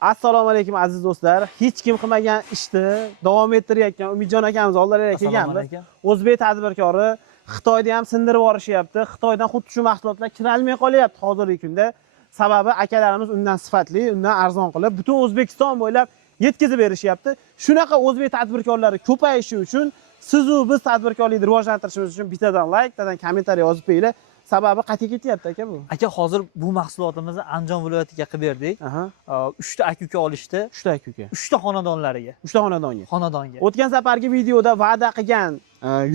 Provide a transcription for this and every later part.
Assalomu alaykum aziz do'stlar. Hech kim qilmagan ishni davom ettirayotgan Umidjon akamiz oldilariga kelganmiz. O'zbek tadbirkori Xitoyda ham sindirib orishyapti. Xitoydan xuddi shu mahsulotlar kirolmay qolyapti hozirgi kunda. Sababi akalarimiz undan sifatli, undan arzon qilib butun O'zbekiston bo'ylab yetkazib berishyapti. Shunaqa o'zbek tadbirkorlari ko'payishi uchun siz u biz tadbirkorlikni rivojlantirishimiz uchun bittadan like, bittadan kommentariy yozib qo'yinglar. Sababi qayerga ketyapti aka bu? Aka hozir bu mahsulotimizni Andijon viloyatiga qilib berdik. 3 ta aka-uka olishdi. 3 ta aka-uka. 3 ta xonadonlariga. 3 ta xonadonga. Xonadonga. O'tgan safargi videoda va'da qilgan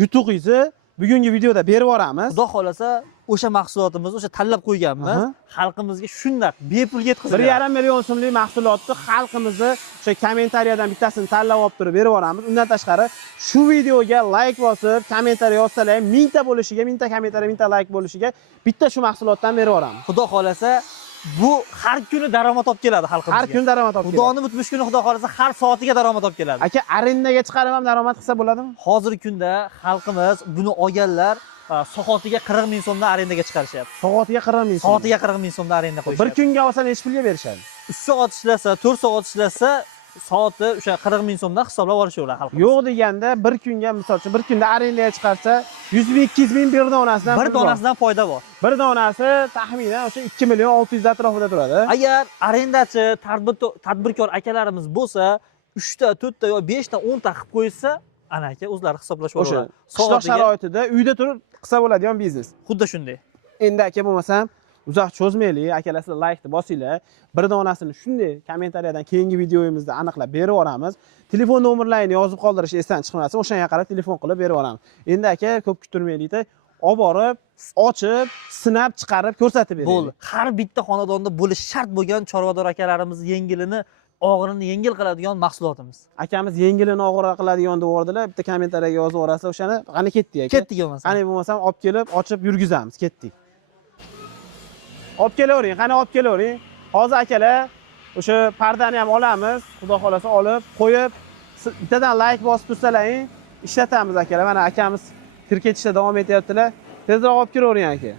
yutug'ingizni bugungi videoda berib yuboramiz. Xudo xolasa o'sha mahsulotimizni o'sha tanlab qo'yganmiz. Xalqimizga shunday bepul yetkazib 1,5 million so'mlik mahsulotni xalqimizni o'sha kommentariyadan bittasini tanlab olib turib berib yuboramiz. Undan tashqari shu videoga like bosib, kommentariy yozsalar, 1000 ta bo'lishiga, 1000 ta kommentariy, 1000 ta like bo'lishiga bitta shu mahsulotdan berib yuboramiz. Xudo xolasa bu har kuni daromad olib keladi xalqimizga. Har kuni daromad olib keladi. Xudoning o'tmish kuni Xudo xolasa har soatiga daromad olib keladi. Aka, arendaga chiqarib ham daromad qilsa bo'ladimi? Hozirgi kunda xalqimiz buni olganlar soatiga 40 ming so'mdan arendaga chiqarishyapti. Soatiga 40 ming so'm. Soatiga 40 ming so'mdan arenda qo'yishyapti. Bir kunga olsa necha pulga berishadi? 3 soat ishlasa, 4 soat ishlasa, soati o'sha 40 ming so'mdan hisoblab olishaveradi xalqimiz. Yo'q deganda bir kunga, misol uchun bir kunda arendaga chiqarsa 100 ming, 200 ming bir donasidan bir donasidan foyda bor. Bir donasi taxminan o'sha 2 million 600 atrofida turadi. Agar arendachi, tadbirkor akalarimiz bo'lsa, 3 ta, 4 ta yoki 5 ta, 10 ta qilib qo'ysa, ana aka o'zlari hisoblashib oladi. Qishloq sharoitida uyda turib qilsa bo'ladigan biznes. Xuddi shunday. Endi aka bo'lmasam, uzoq cho'zmaylik, akalar sizlar like-ni bosinglar. Bir donasini shunday kommentariyadan keyingi videoyimizda aniqlab berib yuboramiz. Telefon nomerlarini yozib qoldirish esdan chiqmasin, o'shanga qarab telefon qilib berib yuboramiz. Endi aka ko'p kuttirmaylikda, olib borib, ochib, sinab chiqarib ko'rsatib beraylik. Bo'ldi. Har bitta xonadonda bo'lish shart bo'lgan chorvador akalarimiz yengilini, og'irini yengil qiladigan mahsulotimiz. Akamiz yengilini og'ir qiladigan devordilar. Bitta kommentariyaga yozib yuborsa, o'shani qani ketdik aka. Ketdik bo'lmasa. Qani bo'lmasam olib kelib, ochib yurgizamiz, ketdik. Olib kelavering, qani olib kelavering. Hozir akalar o'sha pardani ham olamiz. Xudo xolasa olib, qo'yib, bittadan like bosib tursalaring, ishlatamiz akalar. Mana akamiz kirketishda davom etyaptilar. Tezroq olib kelavering aka.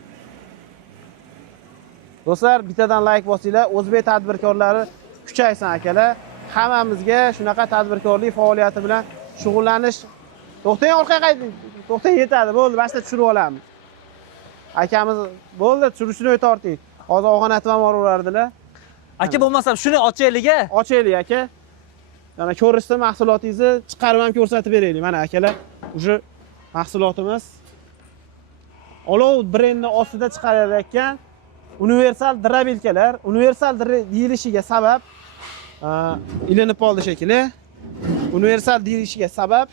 Do'stlar, bittadan like bosinglar. O'zbek tadbirkorlari kuchaysin akalar. Hammamizga shunaqa tadbirkorlik faoliyati bilan shug'ullanish. To'xtang, orqaga qayting. To'xtang, yetadi. Bo'ldi, bashta tushirib olamiz. Akamiz bo'ldi, tushirishni torting. Hozir og'anatib ham oraverardilar. Aka bo'lmasam shuni ochaylik-a. Ochaylik aka. Mana ko'rishsa mahsulotingizni chiqarib ham ko'rsatib beraylik. Mana akalar, uje mahsulotimiz olov brendi ostida chiqarilayotgan universal drabilkalar. Universal deyilishiga sabab ilinib qoldi shekilli. Universal deyilishiga sabab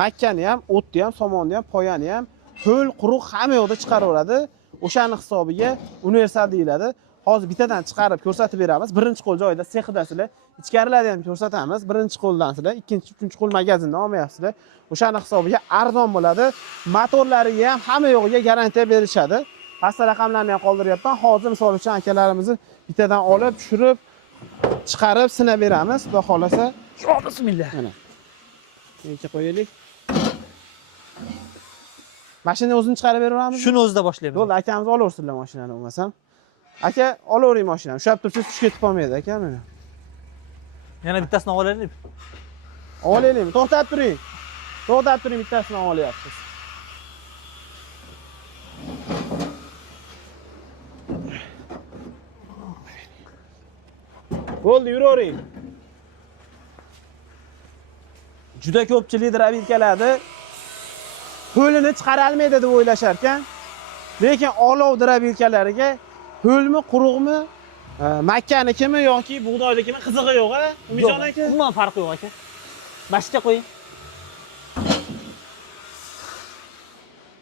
makkani ham, o'tni ham, somonni ham, poyani ham, ho'l, quruq hamma yoqda chiqaraveradi. O'shani hisobiga universal deyiladi. Hozir bittadan chiqarib ko'rsatib beramiz. Birinchi qo'l joyida sexidasizlar. Ichkarilarni ham ko'rsatamiz. Birinchi qo'ldansizlar, ikkinchi, uchinchi qo'l magazindan olmayapsizlar. O'shani hisobiga arzon bo'ladi. Motorlariga ham hamma yo'g'iga garantiya berishadi. Pastda raqamlarni ham qoldiryapman. Hozir misol uchun akalarimizni bittadan olib, tushirib, chiqarib sinab beramiz. Xudo xolasa. Yo, bismillah. Mana. Menga qo'yaylik. Mashina o'zini chiqarib beraveramiz. Shuni o'zida boshlaymiz. Bo'ldi, akamiz olaversinlar mashinani bo'lmasam. Aka, olavering mashinani. Ushlab tursiz, tushib ketib qolmaydi aka meni. Yana bittasini olaylik. Olaylikmi? To'xtab turing. To'xtab turing, bittasini olyapsiz. Bo'ldi, yuravering. Juda ko'pchilik drabilkalarni ho'lini chiqara olmaydi deb o'ylashar ekan. Lekin olov drabilkalariga ho'lmi, quruqmi, makkanikimi yoki bug'doynikimi qizig'i yo'q-a? Umidjon aka? Umuman farqi yo'q aka. Mashqa qo'ying.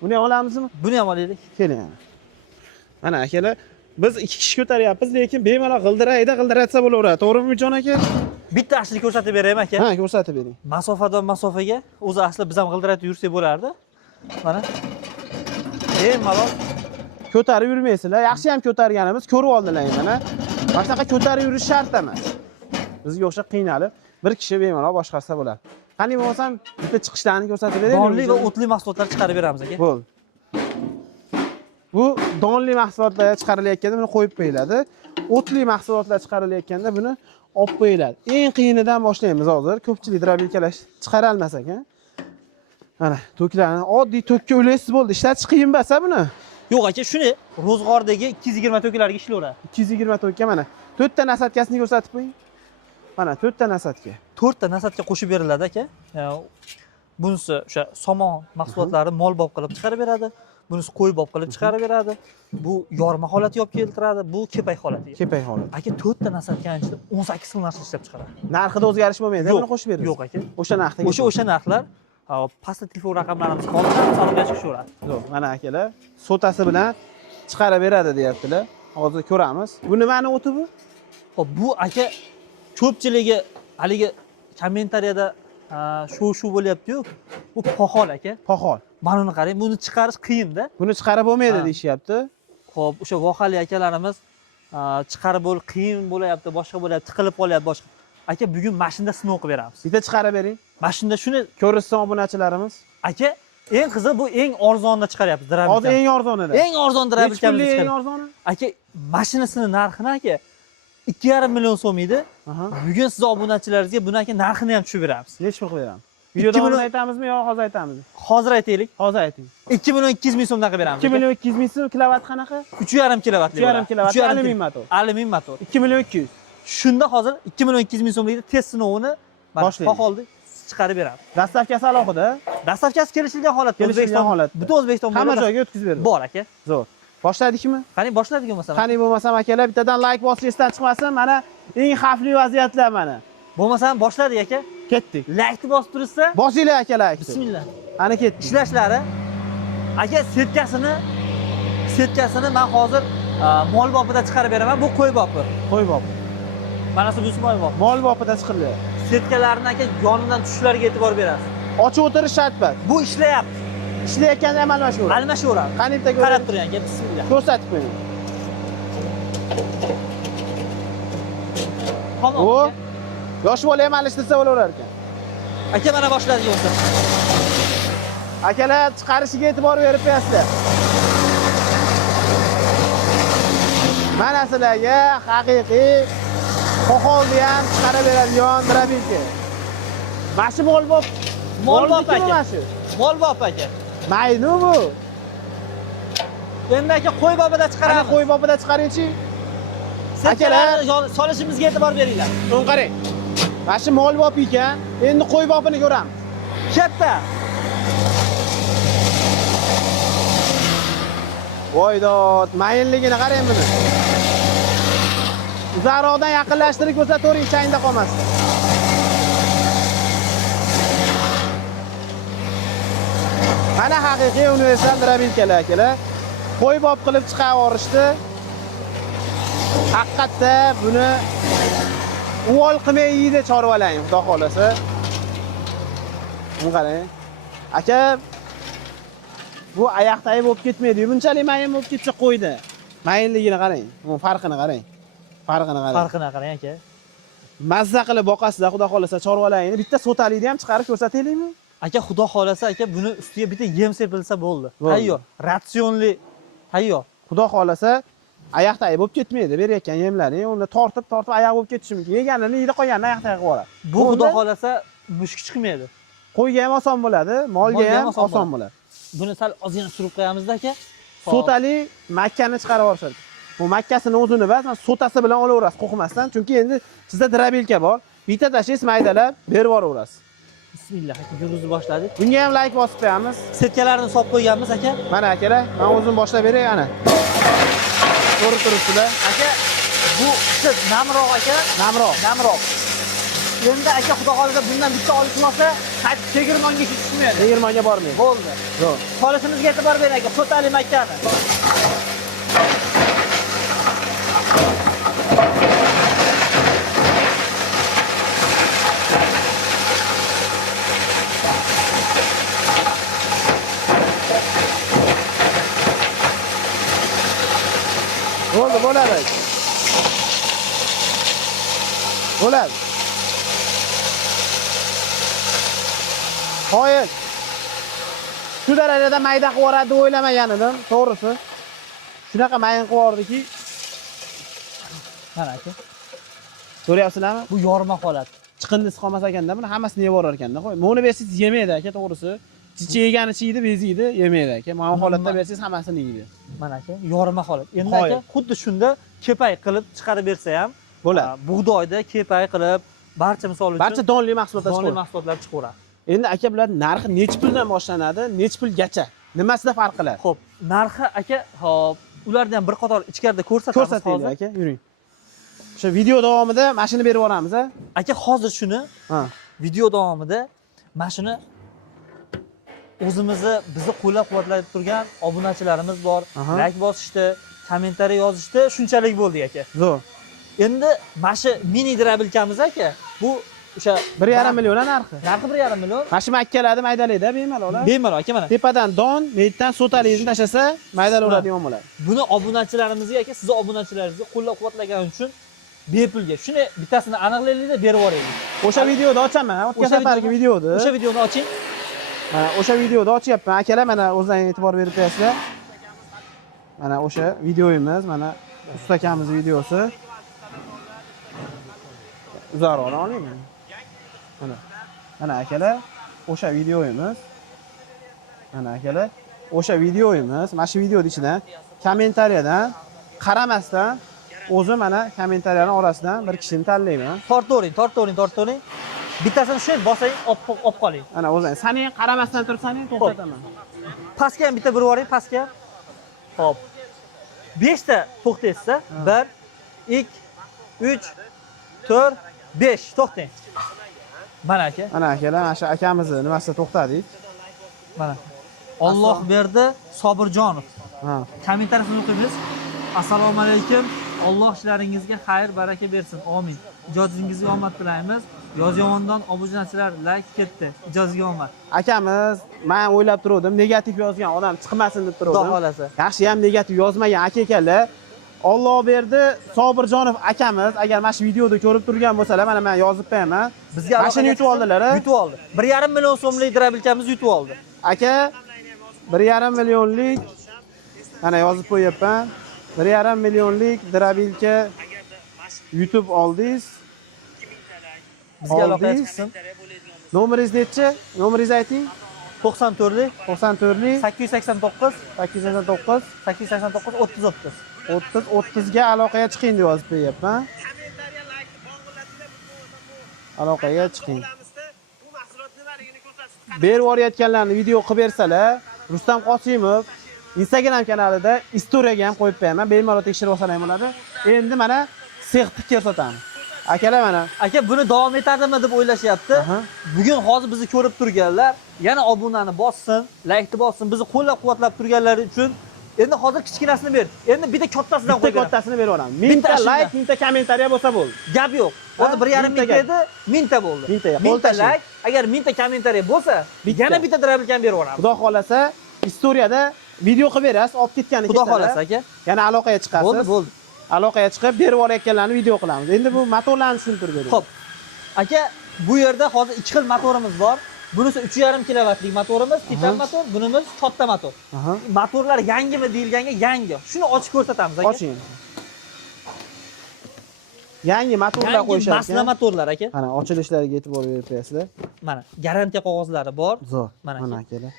Buni ham olamizmi? Buni ham olaylik. Keling. Mana akalar, biz 2 kishi ko'taryapmiz, lekin bemalol g'ildirayda g'ildiratsa bo'laveradi. To'g'rimi Umidjon aka? Bitta ashlik ko'rsatib beraymi aka? Ha, ko'rsatib bering. Masofadan masofaga o'zi asli biz ham g'ildiratib yursak bo'lardi. Mana. Bemalol ko'tarib yurmaysizlar. Yaxshi ham ko'targanimiz ko'rib oldilar mana. Boshqa ko'tarib yurish shart emas. Bizga o'sha qiynalib bir kishi bemalol boshqarsa bo'ladi. Qani bo'lsam bitta chiqishlarni ko'rsatib beraylik. Donli va o'tli mahsulotlar chiqarib beramiz aka. Bo'ldi. Bu donli mahsulotlar chiqarilayotganda buni qo'yib qo'yiladi. O'tli mahsulotlar chiqarilayotganda buni olib qo'yiladi. Eng qiyinidan boshlaymiz hozir. Ko'pchilik drabelkalar chiqara olmas ekan. Mana toklarni oddiy tokka ulaysiz bo'ldi. Ishlatish qiyin bo'lsa buni. Yo'q aka, shuni ro'zg'ordagi 220 to'klarga ishlayveradi. 220 tokka mana 4 ta nasatkasini ko'rsatib qo'ying. Mana 4 ta nasatka. 4 ta nasatka qo'shib beriladi aka. Bunisi o'sha somon mahsulotlari mol bob qilib chiqarib beradi. Bunisi qo'y bob qilib chiqarib beradi. Bu yorma holatiga olib keltiradi. Bu kepak holatiga. Kepak holati. Aka 4 ta nasatkani ichida 18 xil narsa ishlab chiqaradi. Narxida o'zgarish bo'lmaydi, buni qo'shib beramiz. Yo'q aka. O'sha narxda. O'sha narxlar pastda telefon raqamlarimiz qoldirib, salonga chiqishaveradi. Yo'q, mana akalar sotasi bilan chiqarib beradi deyaptilar. Hozir ko'ramiz. Bu nimani o'ti bu? Xo'p, bu aka ko'pchiligi haligi kommentariyada shu bo'lyapti-yu. Bu poxol aka. Poxol. Mana uni qarang, buni chiqarish qiyin-da. Buni chiqarib bo'lmaydi deyishyapti. Xo'p, o'sha vohali akalarimiz chiqarib qiyin bo'layapti, boshqa bo'layapti, tiqilib qolyapti, boshqa. Aka, bugun mashinada sinov qilib beramiz. Bitta chiqarib bering. Mashinada shuni Ko'rishsin obunachilarimiz. aka, eng qizi bu eng arzonda chiqaryapmiz drabelka. Hozir eng arzonida. Eng arzon drabelkamizni eng chiqaryapmiz. arzoni? Aka, mashinasini narxini aka 2,5 million so'm edi. Bugun siz obunachilaringizga buni aka narxini ham tushirib beramiz. Necha pul beramiz? Videoda hozir aytamizmi yo hozir aytamizmi? Hozir aytaylik. Hozir ayting. 2 million 200 ming so'mdan qilib beramiz. 2 million 200 ming so'm kilovat qanaqa? 3,5 kilovatli. 3,5 kilovat alyumin motor. Alyumin motor. 2 million 200. Shunda hozir 2 million 200 ming so'mlikda test sinovini boshlaymiz. Poxolda chiqarib beramiz. Dastavkasi alohida. Dastavkasi kelishilgan holatda. Kelishilgan holatda. Butun O'zbekiston Hamma joyga o'tkazib beradi. Bor aka. Zo'r. Boshladikmi? Qani boshladik bo'lmasa. Qani bo'lmasa akalar bittadan like bosish esdan chiqmasin. Mana eng xavfli vaziyatlar mana. Bo'lmasa boshladik aka. Ketdik. Like bosib tursa, Bosinglar akalar. bismillah. Ana ketdik. Ishlashlari aka setkasini men hozir mol bopida chiqarib beraman. Bu qo'y bopi. Qo'y bopi. Mana shu moy bopi. Mol bopida chiqildi. Setkalarni aka yonidan tushishlariga e'tibor berasiz. Ochib o'tirish shart emas. Bu ishlayapti. Ishlayotganda ham almashaveradi. Almashaveradi. Qani bitta Qarab turing aka, bismillah. Ko'rsatib qo'ying. Tamom. O yosh bola ham alishtirsa bo'laverar ekan. Aka mana boshladik bo'lsa. Akalar chiqarishiga e'tibor berib qo'yasizlar. Mana sizlarga haqiqiy poxolni ham chiqarib beradigan drabelka. Mashi mol bop. Mol bop aka. Mashi. Mol bop aka. Mayli bu. Endi aka qo'y bopida chiqaramiz. Qani qo'y bopida chiqaringchi. Akalar solishimizga e'tibor beringlar. So'ng qarang. Mashi mol bop ekan. Endi qo'y bopini ko'ramiz. Katta. Voydod, mayinligini qarang buni. Uzoqroqdan yaqinlashtirib ko'rsatavering, changda qolmasin. Mana haqiqiy universal drabelkalar akalar. Qo'y bob qilib chiqarib yuborishdi. Haqiqatda buni uvol qilmay yeydi chorvalang, xudo xolasa. Buni qarang. Aka, bu oyoqdagi bo'lib ketmaydi. Bunchalik mayin bo'lib ketsa qo'ydi. Mayinligini qarang. Bu farqini qarang. Farqini qarang aka. Mazza qilib boqasizlar, xudo xolasa chorvalarni. Bitta sotalikni ham chiqarib ko'rsataylikmi? Aka, xudo xolasa aka, buni ustiga bitta yem sepilsa bo'ldi. Tayyor, ratsionli tayyor. Xudo xolasa oyoqdagi bo'lib ketmaydi. Berayotgan yemlaring unda tortib oyoq bo'lib ketishi mumkin. Yeganini yeydi, qolganini oyoqdagi qilib yuboradi. Bu xudo xolasa mushuk chiqmaydi. Qo'yga ham oson bo'ladi, molga ham oson bo'ladi. Buni sal ozgina surib qo'yamizda aka. Sotali makkani chiqarib yuborishadi. Bu makkasini o'zini emas, sotasi bilan olaverasiz, qo'rqmasdan. Chunki endi sizda drabelka bor. Bitta tashlaysiz, maydalab berib yuboraverasiz. Bismillah aka, yurg'izib boshladik. Bunga ham like bosib qo'yamiz. Setkalarni solib qo'yganmiz aka. Mana akalar, men o'zim boshlab beray ana. Ko'rib turibsizlar. Aka, bu siz namroq aka, namroq. Endi aka, xudo xolasa bundan bitta olishmasa, qaytib tegirmonga tushmaydi. Tegirmonga bormaydi. Bo'ldi. Yo'q. Solishimizga e'tibor bering aka, sotali makkani. Bo'ldi, bo'ladi. Bo'ladi. Qo'ying. Shu darajada mayda qilib yuboradi deb o'ylamagan edim, to'g'risi. Shunaqa mayin qilib yubordiki, mana aka. Ko'ryapsizlarmi? Bu yorma holat. Chiqindisi qolmas ekanda, buni hammasini yeb orar ekanda. Qo'y. Buni bersangiz yemaydi aka, to'g'risi. Chichi yegani chiydi, beziydi, yemaydi aka. Mana bu holatda bersangiz hammasini yeydi. Mana aka, yorma holat. Endi aka xuddi shunda kepay qilib chiqarib bersa ham bo'ladi. Bug'doyda kepay qilib barcha misol uchun Barcha donli mahsulotlar donli chiqadi. mahsulotlar chiqaveradi. Endi aka bular narxi necha puldan boshlanadi, necha pulgacha? Nimasida farq qiladi? Xo'p, narxi aka, hop, ularni ham bir qator ichkarida ko'rsatamiz Ko'rsataylik aka, yuring. O'sha video davomida mashina berib yuboramiz, a? Aka, hozir shuni Ha. video davomida mashina o'zimizni bizni qo'llab-quvvatlab turgan obunachilarimiz bor. Like bosishdi, kommentariy yozishdi, shunchalik bo'ldi aka. Zo'r. Endi mashi mini drabilkamiz aka. Bu o'sha 1,5 million narxi. Narxi 1,5 million. Mashina akkaladi, maydalaydi, bemalol. Bemalol aka, mana. Tepadan don, metdan so'taligizni tashlasa, maydalayveradigan bo'ladi. Buni obunachilarimizga aka, siz obunachilaringizga qo'llab-quvvatlaganing uchun bepulga. Shuni bittasini aniqlaylikda berib yuboraylik. O'sha videoda ochaman, o'tgan safargi videoda. O'sha videoni oching. Mana o'sha videoda ochyapman. Akalar, mana o'zlaringiz e'tibor berib qo'yasizlar. Mana o'sha videoyimiz, mana ustakamiz videosi. Uzoqroq olaymi? Mana. Mana akalar, o'sha videoyimiz. Mana akalar, o'sha videoyimiz. Mana shu videoning ichidan kommentariyadan qaramasdan o'zim mana kommentariyalar orasidan bir kishini tanlayman. Tortavering. Bittasini shunday bosing, olib qoling. Ana o'zing, sani qaramasdan tursaning to'xtataman. Pastga ham bitta burib yuboring, pastga. Hop. 5 ta to'xtaysiz. 1 2 3 4 5 to'xtang. Mana aka. Mana akalar, mana shu akamizni nimasida to'xtadik. Mana. Alloh berdi, Sobirjonov. Ha. Kommentariyani o'qiymiz. Assalomu alaykum. Alloh ishlaringizga xayr, baraka bersin. Amin. Ijodingizga omad tilaymiz. Yozyovondan obunachilar like ketdi. Ijozga omad. Akamiz, men o'ylab turdim, negativ yozgan odam chiqmasin deb turdim. Xudo xolasa. Yaxshi ham negativ yozmagan aka-akalar. Alloh berdi, Sobirjonov akamiz, agar mana shu videoda ko'rib turgan bo'lsalar, mana men yozib qo'yaman. Bizga mashina yutib oldilar. Yutib oldi. 1,5 million so'mlik drabilkamiz yutib oldi. Aka, 1,5 millionlik mana yozib qo'yapman. 1,5 millionlik drabilka yutib oldingiz. Bizga aloqaga chiqsin. Nomeringiz nechi? Nomeringizni ayting. 94lik 94lik 889 889 889 30 30 ga aloqaga chiqing deb yozib qo'yapman. Aloqaga chiqing. Berib yuborayotganlarni video qilib bersalar, Rustam Qosimov Instagram kanalida istoriyaga ham qo'yib qo'yaman. Bemalol tekshirib olsalar ham bo'ladi. Endi mana sexni ko'rsataman. Akalar, mana aka buni davom etadimi deb o'ylashyapti. Bugun hozir bizni ko'rib turganlar yana obunani bossin, like'ni bossin, bizni qo'llab-quvvatlab turganlari uchun endi hozir kichkinasini ber. Endi bitta kattasidan qo'y. bitta kattasini berib olaman. 1000 ta like, 1000 ta kommentariya bo'lsa bo'ldi. Gap yo'q. Hozir 1,5 ming edi, 1000 ta bo'ldi. 1000 ta like, agar 1000 ta kommentariya bo'lsa, yana bitta drabilkani berib yuboramiz. Xudo xolasa, istoriyada video qilib berasiz, olib ketgani Xudo xolasa aka. Yana aloqaga chiqasiz. Bo'ldi. Aloqaga chiqib berib olayotganlarni video qilamiz. Endi bu motorlarni tushuntirib bering. Xo'p. Aka, bu yerda hozir 2 xil motorimiz bor. Bunisi 3,5 kilovatlik motorimiz, titan motor, bunimiz katta motor. Motorlar yangimi deyilganga yangi. Shuni ochib ko'rsatamiz aka. Oching. Yangi motorlar qo'yishadi. Masna motorlar aka. Mana ochilishlariga e'tibor berib qo'yasizlar. Mana garantiya qog'ozlari bor. Zo'r. Mana akalar.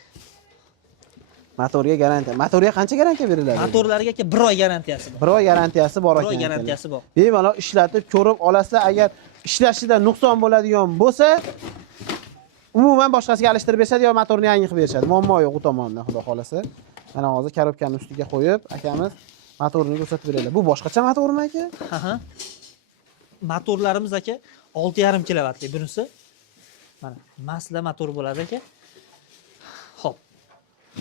Motorga garantiya. Motorga qancha garantiya beriladi? Motorlarga aka 1 oy garantiyasi bor. 1 oy garantiyasi bor ekan. 1 oy garantiyasi bor. Bemalol ishlatib ko'rib olasizlar. Agar ishlashida nuqson bo'ladigan bo'lsa, umuman boshqasiga alishtirib berishadi yo motorni yangi qilib berishadi. Muammo yo'q u tomondan, xudo xolasa. Mana hozir korobkaning ustiga qo'yib, akamiz motorni ko'rsatib beradilar. Bu boshqacha motormi aka? Ha. Motorlarimiz aka 6,5 kilovatli bunisi. Mana masla motor bo'ladi aka. Xo'p.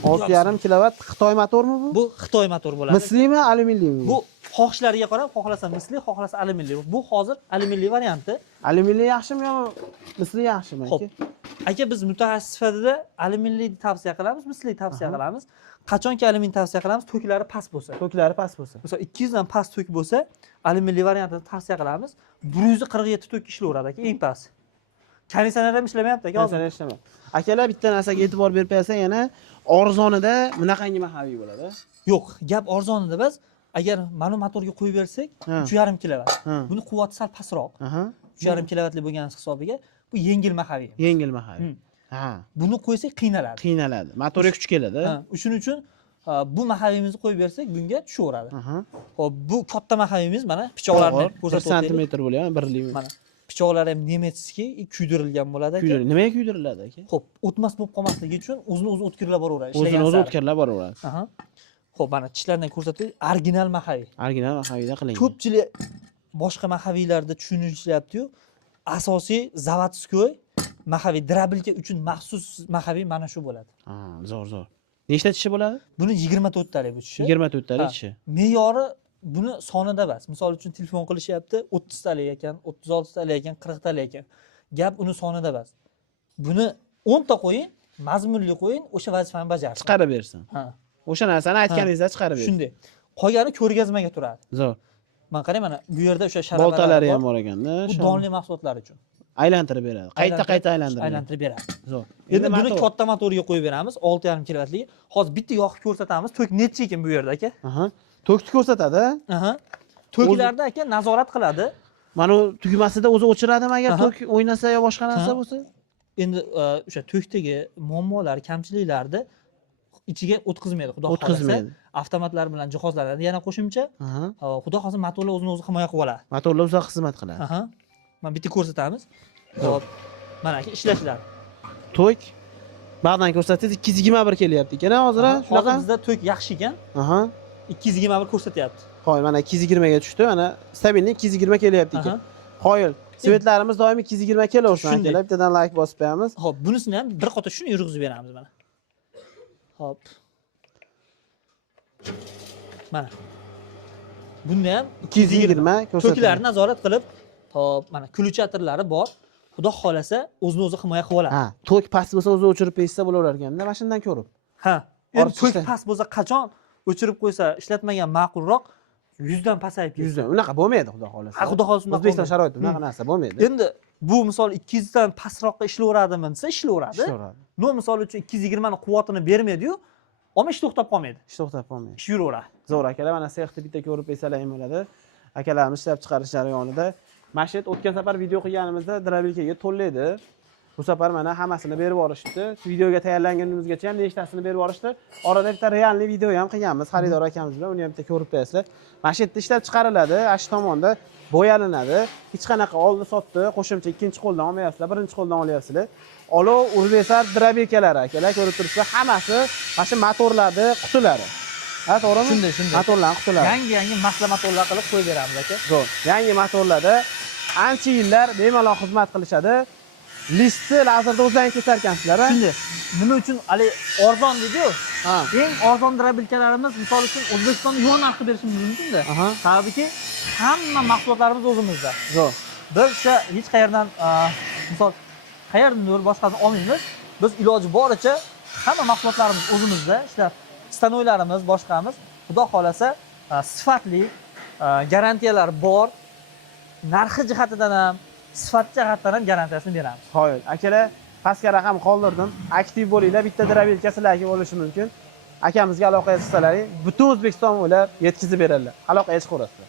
6,5 kilovat Xitoy motormi bu? Bu Xitoy motor bo'ladi. Mislimi, alyuminiymi? Bu xohishlariga qarab, xohlasa misli, xohlasa alyuminli. Bu hozir alyuminli varianti. Alyuminli yaxshimi yo misli yaxshimi aka? Xo'p. Aka biz mutaxassis sifatida alyuminli tavsiya qilamiz, misli tavsiya qilamiz. Qachonki alyumin tavsiya qilamiz, to'klari past bo'lsa. To'klari past bo'lsa. Masalan 200 dan past tok bo'lsa, alyuminli variantini tavsiya qilamiz. 147 tok ishlayveradi aka, eng past. Konditsioner ham ishlamayapti aka. Konditsioner ishlamayapti. Akalar, bitta narsaga e'tibor berib qo'ysa, yana arzonida bunaqangi mahaviy bo'ladi. Yo'q, gap arzonida biz agar mana motorga qo'yib bersak, Ha. 3,5 kilovat. Ha. Buni quvvati sal pastroq. Aha. 3,5 kilovatli bo'lgan hisobiga bu yengil mahaviy. Yengil mahal. Ha. Buni qo'ysak qiynaladi. Qiynaladi. Motorga kuch keladi. Ha, shuning uchun bu mahaviyimizni qo'yib bersak, bunga tushaveradi. Aha. Hop, bu katta mahaviyimiz mana pichoqlarni 1 ko'rsatib o'taylik. santimetr bo'lgan, birli. Mana pichoqlar ham nemetskiy kuydirilgan bo'ladi aka. Nimaga kuydiriladi aka? Xo'p, o'tmas bo'lib qolmasligi uchun o'zini o'zi o'tkirlab boraveradi. O'zini o'zi o'tkirlab boraveradi. Aha. Xo'p, mana tishlardan ko'rsatib, original mahaviy. Original mahallada qilingan. Ko'pchilik boshqa mahaviylarda tushunishyapti-yu, asosiy zavodskoy mahaviy drabilka uchun maxsus mahaviy mana shu bo'ladi. Ha, zo'r. Nechta tishi bo'ladi? Buni 24 talik bu tishi. 24 talik Ha, tishi. Me'yori buni sonida emas. Misol uchun telefon qilishyapti, 30 talik ekan, 36 talik ekan, 40 talik ekan. Gap uni sonida emas. Buni 10 ta qo'ying, mazmunli qo'ying, o'sha vazifani bajarsin. Chiqarib bersin. Ha. O'sha narsani aytganingizda chiqarib bersin. Shunday. Qolgani ko'rgazmaga turadi. Zo'r. Mana qarang, mana bu yerda o'sha sharabalar Boltalari ham bor ekanda. Bu donli mahsulotlar uchun. Aylantirib beradi. Qayta aylantirib. Aylantirib beradi. Zo'r. Endi buni katta motorga qo'yib beramiz, 6,5 kilovatli. Hozir bitta yoqib ko'rsatamiz. Tok necha ekan bu yerda aka? Aha. Tokni ko'rsatadi. Aha. Toklarda aka nazorat qiladi. Mana u tugmasida o'zi o'chiradimi agar Aha. tok o'ynasa yo boshqa narsa Ha. bo'lsa? Endi o'sha tokdagi muammolar, kamchiliklarni ichiga o'tkazmaydi, xudo xohlasa. O'tkazmaydi. Avtomatlar bilan jihozlanadi. Yana qo'shimcha, Aha. xudo xohlasa motorlar o'zini o'zi himoya qilib oladi. Motorlar uzoq xizmat qiladi. Aha. Mana bitta ko'rsatamiz. Hop. Mana aka ishlashlar. Tok bag'dan ko'rsatingiz 221 kelyapti ekan hozir, Hozir shunaqa. bizda tok yaxshi ekan. Aha. 221 ko'rsatyapti. Qo'y, mana 220 ga tushdi. Mana stabilni 220 kelyapti ekan. Qo'yil. Svetlarimiz doimiy 220 kelaversin Shunday. akalar. Bittadan like bosib qo'yamiz. Hop, bunisini ham bir qator shuni yurg'izib beramiz mana. Hop. Mana. Bunda ham 220 ko'rsatadi. toklarni nazorat qilib, hop, mana kulchatirlari bor. Xudo xolasa o'zini o'zi himoya qilib oladi. Ha, tok past bo'lsa o'zi o'chirib qo'ysa bo'laverar ekanda, mana shundan ko'rib. Ha. Endi tok Ortiqcha. past bo'lsa qachon o'chirib qo'ysa ishlatmagan ma'qulroq 100 dan pasayib ketsa. 100 dan. Unaqa bo'lmaydi, xudo xolasa. Ha, xudo xolasa unaqa O'zbekiston bo'lmaydi. sharoitida unaqa narsa bo'lmaydi. Endi bu misol 200 dan pastroqqa ishlayveradimi desa ishlayveradi. Ishlaveradi. No misol uchun 220 ni quvvatini bermaydi-yu, ammo ish to'xtab qolmaydi. Ish to'xtab qolmaydi. Ish yuraveradi. Zo'r akalar, mana sexni bitta ko'rib qo'ysalar ham bo'ladi. Akalarimiz ishlab chiqarish jarayonida Mashet o'tgan safar video qilganimizda drabilkaga to'llaydi. Bu safar mana hammasini berib yuborishdi. Videoga tayyorlanganimizgacha ham nechtasini berib yuborishdi. Orada bitta realniy video ham qilganmiz xaridor akamiz bilan. Uni ham bitta ko'rib qo'yasizlar. Mashetda ishlab chiqariladi, ashi tomonda bo'yalinadi. Hech qanaqa oldi sotdi, qo'shimcha ikkinchi qo'ldan olmayapsizlar, birinchi qo'ldan olyapsizlar. Olov Urvesar drabilkalari akalar ko'rib turibsizlar, hammasi mana shu motorlarning qutilari. Ha, to'g'rimi? Shunday. Motorlarning qutilari. Yangi mahsulot motorlar qilib qo'yib beramiz aka. Zo'r. Yangi motorlarda ancha yillar bemalol xizmat qilishadi. Listi lazerda o'zlaring kesar ekansizlar. Shunday. Nima uchun hali arzon dedi-yu? Ha. Eng arzon drabilkalarimiz misol uchun O'zbekistonda yo'q narxda berishimiz mumkin-da. Aha. Sababiki hamma mahsulotlarimiz o'zimizda. Zo'r. Biz o'sha hech qayerdan misol qayerdandir boshqasini olmaymiz. Biz iloji boricha hamma mahsulotlarimiz o'zimizda, ishlab stanoylarimiz, boshqamiz, xudo xolasa sifatli, garantiyalar bor. Narxi jihatidan ham, sifat jihatidan ham garantiyasini beramiz. Qo'yil. Akalar, pastga raqam qoldirdim. Aktiv bo'linglar, bitta drabilka sizlarga bo'lishi mumkin. Akamizga aloqa qilsalaring, butun O'zbekiston bo'ylab yetkazib beradilar. Aloqaga chiqaverasizlar.